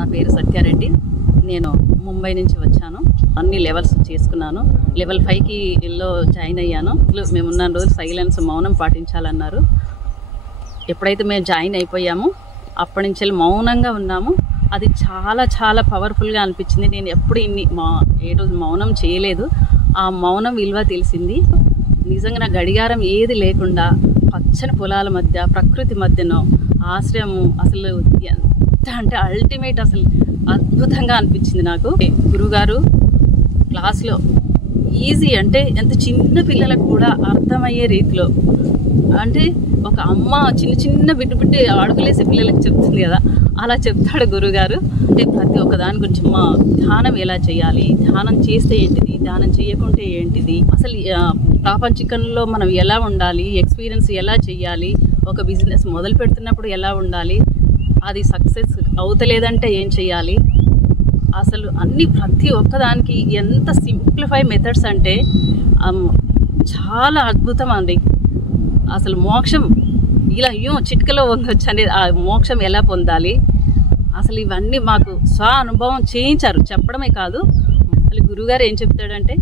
నా పేరు సత్యారెడ్డి. నేను ముంబై నుంచి వచ్చాను. అన్ని లెవెల్స్ చేసుకున్నాను. లెవెల్ 5కి లో జాయిన్ అయ్యాను. మేమున్న రోజు సైలెన్స్, మౌనం పాటించాలన్నారు. ఎప్పుడైతే మేము జాయిన్ అయిపోయామో అప్పటి నుంచి మౌనంగా ఉన్నాము. అది చాలా చాలా పవర్ఫుల్గా అనిపించింది. నేను ఎప్పుడు ఏ రోజు మౌనం చేయలేదు. ఆ మౌనం విలువ తెలిసింది. నిజంగా నా గడియారం ఏది లేకుండా పచ్చని పొలాల మధ్య, ప్రకృతి మధ్యలో ఆశ్రయము అసలు ఎంత అంటే అల్టిమేట్, అసలు అద్భుతంగా అనిపించింది నాకు. గురువుగారు క్లాస్లో ఈజీ అంటే ఎంత చిన్న పిల్లలకు కూడా అర్థమయ్యే రీతిలో, అంటే ఒక అమ్మ చిన్న చిన్న బిడ్డ అడుగులేసే పిల్లలకు చెప్తుంది కదా, అలా చెప్తాడు గురుగారు. అంటే ప్రతి ఒక్క దాని గురించి ధ్యానం ఎలా చేయాలి, ధ్యానం చేస్తే ఏంటిది, ధ్యానం చేయకుంటే ఏంటిది, అసలు ప్రాపంచికంలో మనం ఎలా ఉండాలి, ఎక్స్పీరియన్స్ ఎలా చేయాలి, ఒక బిజినెస్ మొదలు పెడుతున్నప్పుడు ఎలా ఉండాలి, అది సక్సెస్ అవుతలేదంటే ఏం చేయాలి, అసలు అన్ని ప్రతి ఒక్కదానికి ఎంత సింప్లిఫై మెథడ్స్ అంటే చాలా అద్భుతం అండి. అసలు మోక్షం ఇలా చిటికలో పొందొచ్చు అనేది, ఆ మోక్షం ఎలా పొందాలి, అసలు ఇవన్నీ మాకు స్వ అనుభవం చేయించారు. చెప్పడమే కాదు, అసలు గురువుగారు ఏం చెప్తాడంటే,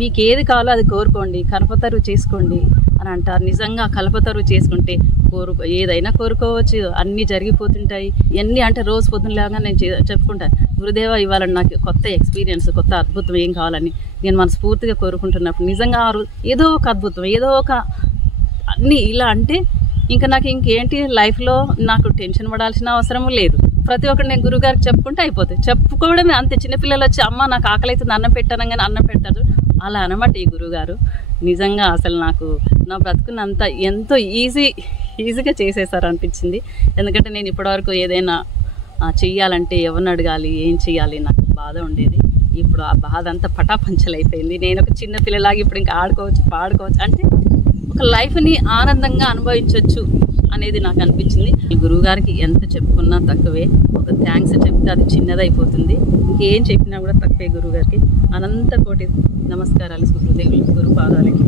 మీకు ఏది కావాలో అది కోరుకోండి, కల్పతరువు చేసుకోండి అని అంటారు. నిజంగా కల్పతరువు చేసుకుంటే ఏదైనా కోరుకోవచ్చు, అన్నీ జరిగిపోతుంటాయి. ఎన్ని అంటే రోజు పొద్దునలాగా నేను చెప్పుకుంటాను, గురుదేవ ఇవ్వాలని నాకు కొత్త ఎక్స్పీరియన్స్, కొత్త అద్భుతం ఏం కావాలని నేను మనస్ఫూర్తిగా కోరుకుంటున్నప్పుడు నిజంగా ఏదో ఒక అద్భుతం, ఏదో ఒక అన్నీ ఇలా అంటే ఇంకా నాకు ఇంకేంటి లైఫ్లో నాకు టెన్షన్ పడాల్సిన అవసరం లేదు. ప్రతి ఒక్కటి నేను గురువుగారికి చెప్పుకుంటే అయిపోతుంది. చెప్పుకోవడమే అంతే. చిన్నపిల్లలు వచ్చి అమ్మ నాకు ఆకలి అవుతుంది అన్నం పెట్టాను కానీ అన్నం పెడతారు, అలా అనమాట ఈ గురువుగారు. నిజంగా అసలు నాకు నా బ్రతుకున్నంత ఎంతో ఈజీగా చేసేసారు అనిపించింది. ఎందుకంటే నేను ఇప్పటివరకు ఏదైనా చెయ్యాలంటే ఎవరిని అడగాలి, ఏం చెయ్యాలి, నాకు బాధ ఉండేది. ఇప్పుడు ఆ బాధ అంతా పటాపంచలైపోయింది. నేను ఒక చిన్న పిల్లలాగా ఇప్పుడు ఇంకా ఆడుకోవచ్చు, పాడుకోవచ్చు, అంటే ఒక లైఫ్ని ఆనందంగా అనుభవించవచ్చు అనేది నాకు అనిపించింది. ఈ గురువుగారికి ఎంత చెప్పుకున్నా తక్కువే. ఒక థ్యాంక్స్ చెప్తే అది చిన్నదైపోతుంది. ఇంకేం చెప్పినా కూడా తక్కువే. గురువుగారికి అనంత కోటి నమస్కారాలు, గురుదేవులు, గురుపాదాలకి.